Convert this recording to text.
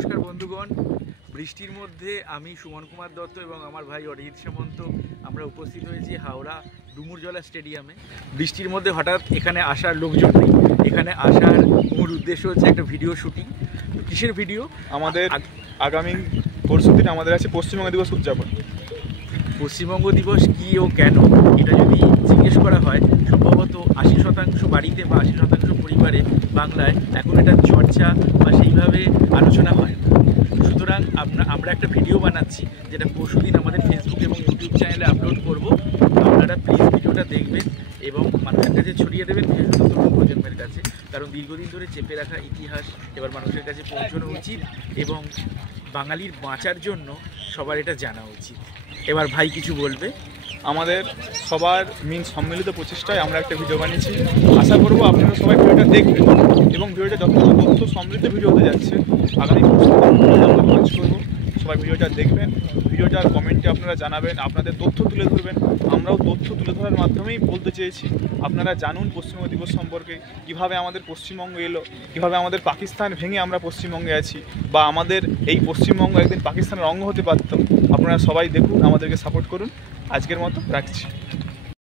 নমস্কার বন্ধুগণ, বৃষ্টির মধ্যে আমি সুমন কুমার দত্ত এবং আমার ভাই অরিজিৎ সামন্ত আমরা উপস্থিত হয়েছি হাওড়া ডুমুরজলা স্টেডিয়ামে। বৃষ্টির মধ্যে হঠাৎ এখানে আসার লোকজন নেই। এখানে আসার মূল উদ্দেশ্য হচ্ছে একটা ভিডিও শুটিং। কিসের ভিডিও? আমাদের আগামী পরশুদিন আমাদের আছে পশ্চিমবঙ্গ দিবস উদযাপন। পশ্চিমবঙ্গ দিবস কী ও কেন এটা যদি জিজ্ঞেস করা হয়, সম্ভবত 80% বাড়িতে বা 80% পরিবারে বাংলায় এখন এটা চর্চা বা সেইভাবে আলোচনা হয়। সুতরাং আমরা একটা ভিডিও বানাচ্ছি যেটা পরশুদিন আমাদের ফেসবুক এবং ইউটিউব চ্যানেলে আপলোড করব। আপনারা প্লিজ ভিডিওটা দেখবেন এবং মানুষের কাছে ছড়িয়ে দেবেন, বিশেষত তরুণ প্রজন্মের কাছে, কারণ দীর্ঘদিন ধরে চেপে রাখা ইতিহাস এবার মানুষের কাছে পৌঁছানো উচিত এবং বাঙালির বাঁচার জন্য সবার এটা জানা উচিত। এবার ভাই কিছু বলবে? আমাদের সবার সম্মিলিত প্রচেষ্টায় আমরা একটা ভিডিও বানিয়েছি। আশা করবো আপনারা সবাই ভিডিওটা দেখবেন এবং ভিডিওটা যথেষ্ট তথ্য সমৃদ্ধ ভিডিও হতে যাচ্ছে। আগামী আমরা লঞ্চ করবো, সবাই ভিডিওটা দেখবেন। ভিডিওটার কমেন্টে আপনারা জানাবেন, আপনাদের তথ্য তুলে ধরবেন। আমরাও তথ্য তুলে ধরার মাধ্যমেই বলতে চেয়েছি আপনারা জানুন পশ্চিমবঙ্গ দিবস সম্পর্কে, কীভাবে আমাদের পশ্চিমবঙ্গ এলো, কীভাবে আমাদের পাকিস্তান ভেঙে আমরা পশ্চিমবঙ্গে আছি, বা আমাদের এই পশ্চিমবঙ্গ একদিন পাকিস্তানের অঙ্গ হতে পারত। আপনারা সবাই দেখুন, আমাদেরকে সাপোর্ট করুন। আজকের মতো রাখছি।